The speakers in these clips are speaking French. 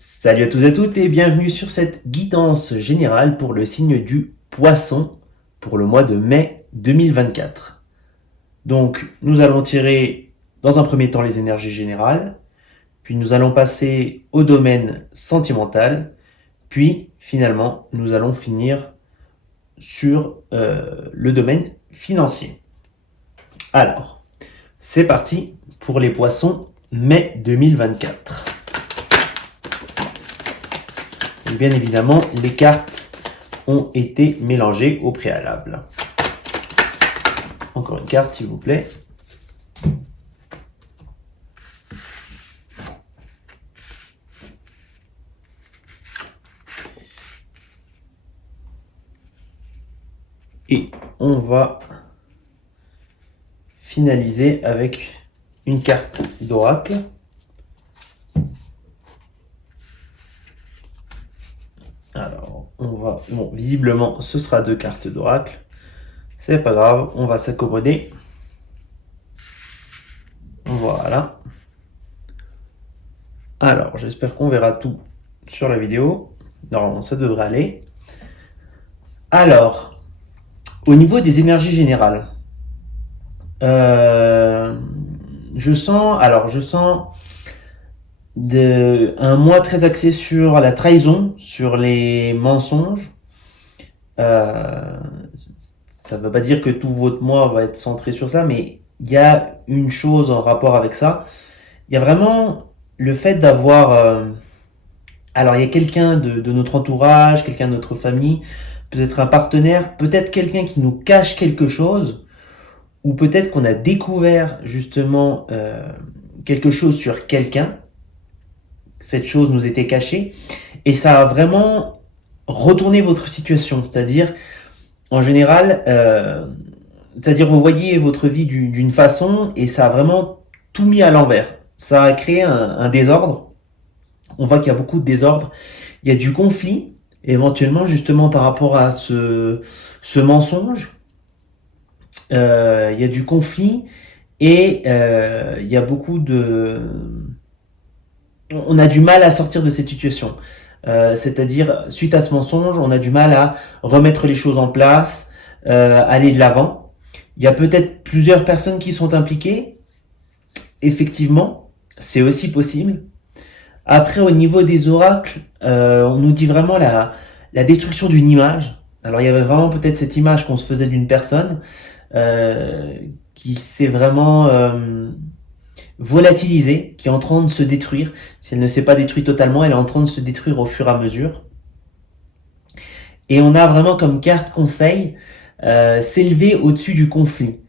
Salut à tous et à toutes et bienvenue sur cette guidance générale pour le signe du Poisson pour le mois de mai 2024. Donc nous allons tirer dans un premier temps les énergies générales, puis nous allons passer au domaine sentimental, puis finalement nous allons finir sur le domaine financier. Alors, c'est parti pour les Poissons mai 2024. Et bien évidemment, les cartes ont été mélangées au préalable. Encore une carte, s'il vous plaît. Et on va finaliser avec une carte d'oracle. Alors, bon, visiblement, ce sera 2 cartes d'oracle. C'est pas grave, on va s'accommoder. Voilà. Alors, j'espère qu'on verra tout sur la vidéo. Normalement, ça devrait aller. Alors, au niveau des énergies générales, je sens un mois très axé sur la trahison, sur les mensonges. Ça ne veut pas dire que tout votre mois va être centré sur ça, mais il y a une chose en rapport avec ça. Il y a vraiment le fait d'avoir... alors, il y a quelqu'un de notre entourage, quelqu'un de notre famille, peut-être un partenaire, peut-être quelqu'un qui nous cache quelque chose, ou peut-être qu'on a découvert justement quelque chose sur quelqu'un, cette chose nous était cachée, et ça a vraiment retourné votre situation, c'est-à-dire, en général, c'est-à-dire vous voyez votre vie d'une façon, et ça a vraiment tout mis à l'envers. Ça a créé un désordre, on voit qu'il y a beaucoup de désordre, il y a du conflit, éventuellement justement par rapport à ce mensonge, il y a du conflit, et il y a beaucoup de... On a du mal à sortir de cette situation. C'est-à-dire, suite à ce mensonge, on a du mal à remettre les choses en place, aller de l'avant. Il y a peut-être plusieurs personnes qui sont impliquées. Effectivement, c'est aussi possible. Après, au niveau des oracles, on nous dit vraiment la destruction d'une image. Alors, il y avait vraiment peut-être cette image qu'on se faisait d'une personne qui s'est vraiment volatilisée, qui est en train de se détruire. Si elle ne s'est pas détruite totalement, elle est en train de se détruire au fur et à mesure. Et on a vraiment comme carte conseil s'élever au-dessus du conflit.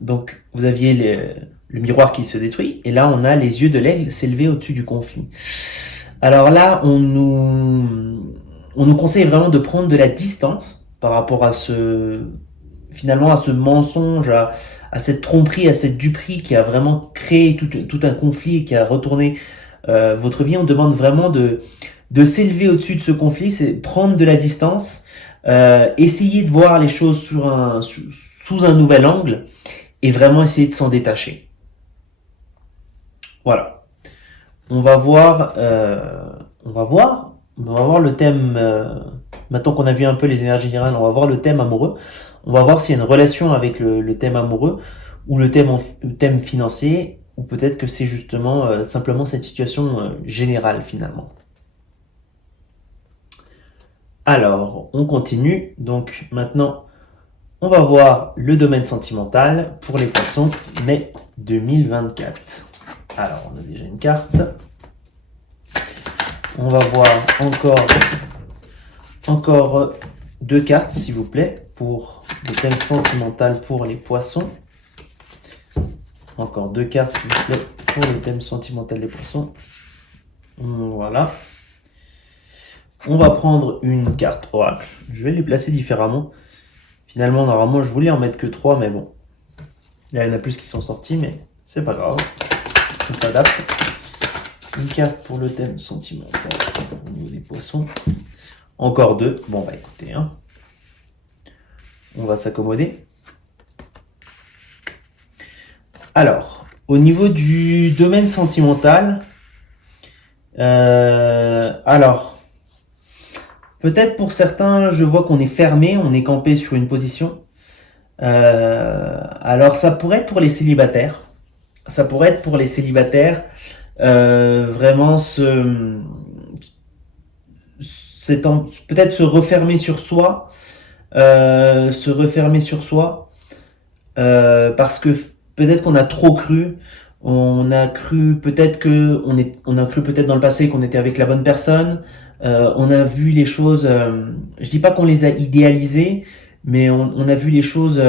Donc vous aviez le miroir qui se détruit, et là on a les yeux de l'aigle s'élever au-dessus du conflit. Alors là, on nous conseille vraiment de prendre de la distance par rapport à finalement à ce mensonge, à cette tromperie, à cette duperie qui a vraiment créé tout un conflit et qui a retourné votre vie. On demande vraiment de s'élever au-dessus de ce conflit, c'est prendre de la distance, essayer de voir les choses sous un nouvel angle et vraiment essayer de s'en détacher. Voilà. On va voir le thème, maintenant qu'on a vu un peu les énergies générales, on va voir le thème amoureux. On va voir s'il y a une relation avec le thème amoureux ou le thème financier, ou peut-être que c'est justement simplement cette situation générale finalement. Alors, on continue. Donc maintenant, on va voir le domaine sentimental pour les Poissons mai 2024. Alors, on a déjà une carte. On va voir encore 2 cartes, s'il vous plaît, pour le thème sentimental pour les Poissons. Encore 2 cartes, s'il vous plaît, pour le thème sentimental des Poissons. Voilà. On va prendre une carte oracle. Je vais les placer différemment. Finalement, normalement, je voulais en mettre que 3, mais bon. Il y en a plus qui sont sortis, mais c'est pas grave. On s'adapte. Une carte pour le thème sentimental au niveau des Poissons. Encore 2. Bon, bah écoutez, hein. On va s'accommoder. Alors, au niveau du domaine sentimental, Alors, peut-être pour certains, je vois qu'on est fermé, on est campé sur une position. Alors, ça pourrait être pour les célibataires. Ça pourrait être pour les célibataires, vraiment peut-être se refermer sur soi, se refermer sur soi, parce que peut-être qu'on a trop cru. On a cru peut-être on a cru peut-être dans le passé qu'on était avec la bonne personne. On a vu les choses. Je dis pas qu'on les a idéalisées, mais on a vu les choses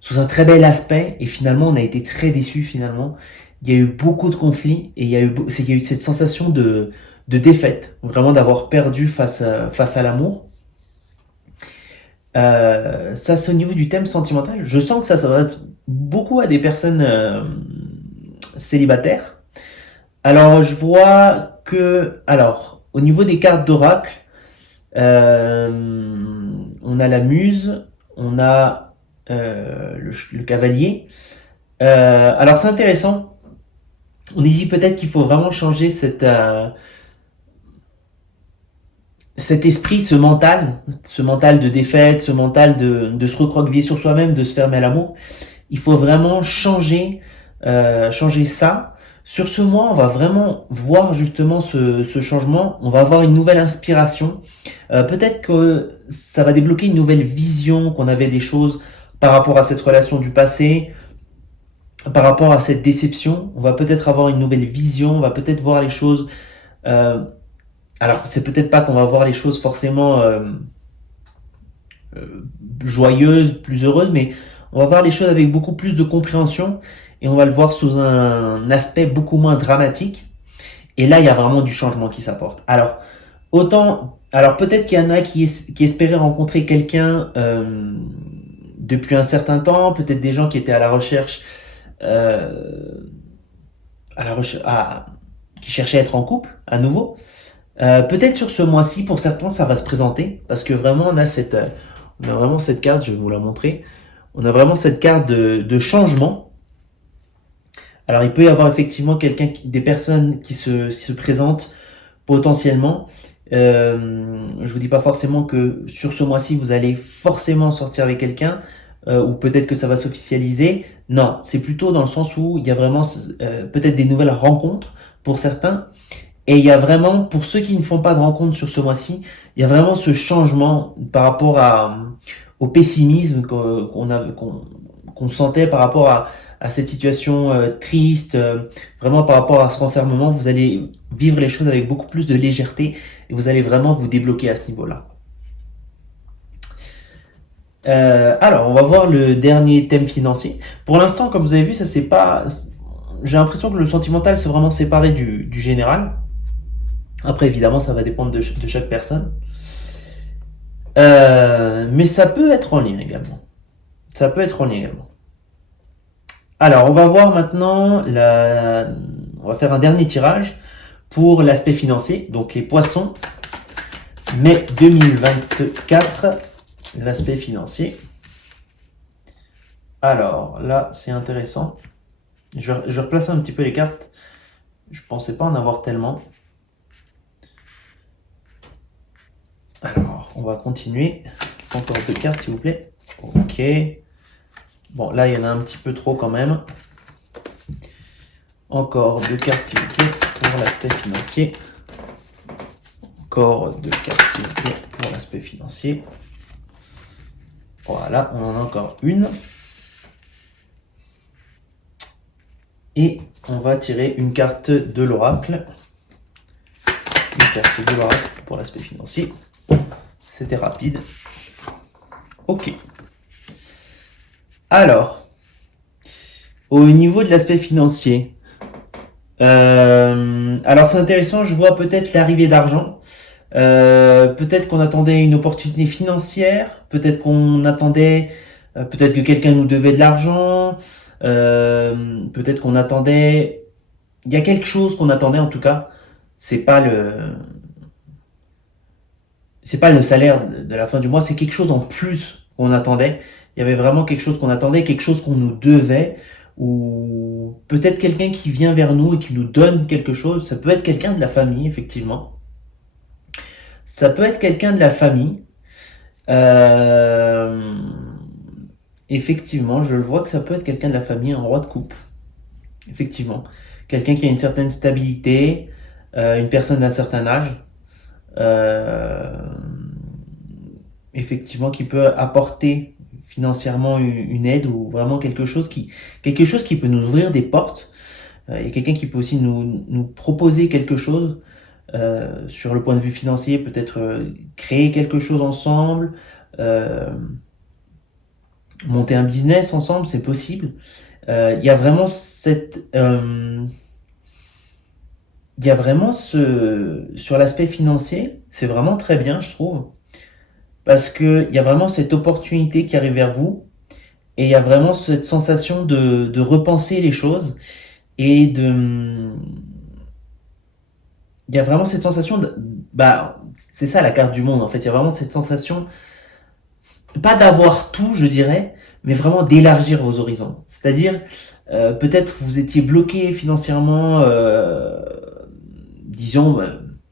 sous un très bel aspect et finalement on a été très déçus finalement. Il y a eu beaucoup de conflits et il y a eu cette sensation de défaite, vraiment d'avoir perdu face à l'amour. Ça, c'est au niveau du thème sentimental. Je sens que ça s'adresse beaucoup à des personnes célibataires. Alors, je vois que, alors, au niveau des cartes d'oracle, on a la muse, on a le cavalier. Alors, c'est intéressant. On dit peut-être qu'il faut vraiment changer cet esprit, ce mental de défaite, ce mental de se recroqueviller sur soi-même, de se fermer à l'amour. Il faut vraiment changer ça. Sur ce mois, on va vraiment voir justement ce changement. On va avoir une nouvelle inspiration. Peut-être que ça va débloquer une nouvelle vision qu'on avait des choses par rapport à cette relation du passé, par rapport à cette déception. On va peut-être avoir une nouvelle vision. On va peut-être voir les choses. Euh, alors, c'est peut-être pas qu'on va voir les choses forcément joyeuse, plus heureuse, mais on va voir les choses avec beaucoup plus de compréhension et on va le voir sous un aspect beaucoup moins dramatique. Et là, il y a vraiment du changement qui s'apporte. Alors peut-être qu'il y en a qui espéraient rencontrer quelqu'un depuis un certain temps, peut-être des gens qui étaient euh, à la recherche, qui cherchaient à être en couple à nouveau. Peut-être sur ce mois-ci, pour certains, ça va se présenter parce que vraiment, on a vraiment cette carte. Je vais vous la montrer. On a vraiment cette carte de changement. Alors, il peut y avoir effectivement des personnes qui se présentent potentiellement. Je vous dis pas forcément que sur ce mois-ci, vous allez forcément sortir avec quelqu'un, ou peut-être que ça va s'officialiser. Non, c'est plutôt dans le sens où il y a vraiment peut-être des nouvelles rencontres pour certains. Et il y a vraiment, pour ceux qui ne font pas de rencontres sur ce mois-ci, il y a vraiment ce changement par rapport au pessimisme qu'on sentait par rapport à cette situation triste, vraiment par rapport à ce renfermement. Vous allez vivre les choses avec beaucoup plus de légèreté et vous allez vraiment vous débloquer à ce niveau-là. Alors, on va voir le dernier thème financier. Pour l'instant, comme vous avez vu, ça c'est pas. J'ai l'impression que le sentimental c'est vraiment séparé du général. Après, évidemment, ça va dépendre de chaque personne. Mais ça peut être en lien également. Ça peut être en lien également. Alors, on va voir maintenant on va faire un dernier tirage pour l'aspect financier. Donc, les poissons, mai 2024, l'aspect financier. Alors, là, c'est intéressant. Je replace un petit peu les cartes. Je pensais pas en avoir tellement. Alors, on va continuer. Encore deux cartes, s'il vous plaît. Ok. Bon, là, il y en a un petit peu trop quand même. Encore deux cartes, s'il vous plaît, pour l'aspect financier. Encore deux cartes, s'il vous plaît, pour l'aspect financier. Voilà, on en a encore une. Et on va tirer une carte de l'oracle. Une carte de l'oracle pour l'aspect financier. C'était rapide. Ok. Alors, au niveau de l'aspect financier, alors c'est intéressant, je vois peut-être l'arrivée d'argent. Peut-être qu'on attendait une opportunité financière, peut-être qu'on attendait, peut-être que quelqu'un nous devait de l'argent, peut-être qu'on attendait. Il y a quelque chose qu'on attendait en tout cas. C'est pas le, c'est pas le salaire de la fin du mois, c'est quelque chose en plus qu'on attendait. Il y avait vraiment quelque chose qu'on attendait, quelque chose qu'on nous devait, ou peut-être quelqu'un qui vient vers nous et qui nous donne quelque chose. Ça peut être quelqu'un de la famille, effectivement. Ça peut être quelqu'un de la famille. Euh, Effectivement, je le vois que ça peut être quelqu'un de la famille, un roi de coupe. Effectivement. Quelqu'un qui a une certaine stabilité, une personne d'un certain âge. Euh, Effectivement, qui peut apporter financièrement une aide ou vraiment quelque chose qui peut nous ouvrir des portes. Et quelqu'un qui peut aussi nous proposer quelque chose sur le point de vue financier, peut-être créer quelque chose ensemble, euh, monter un business ensemble, c'est possible. Il y a vraiment il y a vraiment sur l'aspect financier, c'est vraiment très bien, je trouve, parce que il y a vraiment cette opportunité qui arrive vers vous, et il y a vraiment cette sensation de repenser les choses et il y a vraiment cette sensation bah, c'est ça la carte du monde en fait. Il y a vraiment cette sensation, pas d'avoir tout, je dirais, mais vraiment d'élargir vos horizons. C'est-à-dire, peut-être vous étiez bloqué financièrement, disons,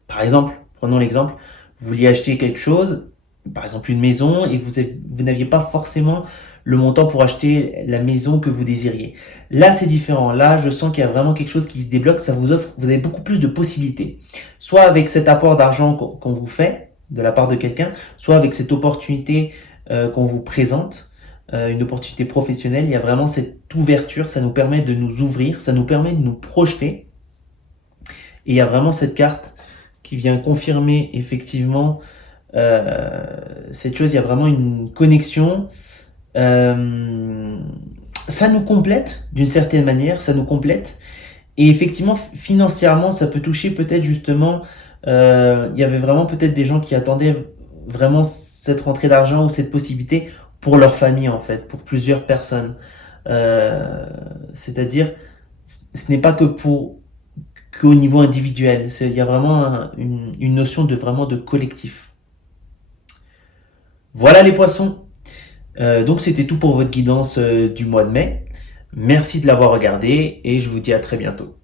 par exemple, prenons l'exemple, vous vouliez acheter quelque chose, par exemple une maison, et vous n'aviez pas forcément le montant pour acheter la maison que vous désiriez. Là, c'est différent. Là, je sens qu'il y a vraiment quelque chose qui se débloque. Ça vous offre, vous avez beaucoup plus de possibilités. Soit avec cet apport d'argent qu'on vous fait de la part de quelqu'un, soit avec cette opportunité qu'on vous présente, une opportunité professionnelle. Il y a vraiment cette ouverture. Ça nous permet de nous ouvrir, ça nous permet de nous projeter. Et il y a vraiment cette carte qui vient confirmer effectivement cette chose. Il y a vraiment une connexion. Euh, Ça nous complète d'une certaine manière, ça nous complète. Et effectivement, financièrement, ça peut toucher peut-être justement. Il y avait vraiment peut-être des gens qui attendaient vraiment cette rentrée d'argent ou cette possibilité pour leur famille en fait, pour plusieurs personnes. C'est-à-dire, ce n'est pas que pour qu'au niveau individuel. Il y a vraiment une notion de vraiment de collectif. Voilà les poissons. Donc c'était tout pour votre guidance du mois de mai. Merci de l'avoir regardé et je vous dis à très bientôt.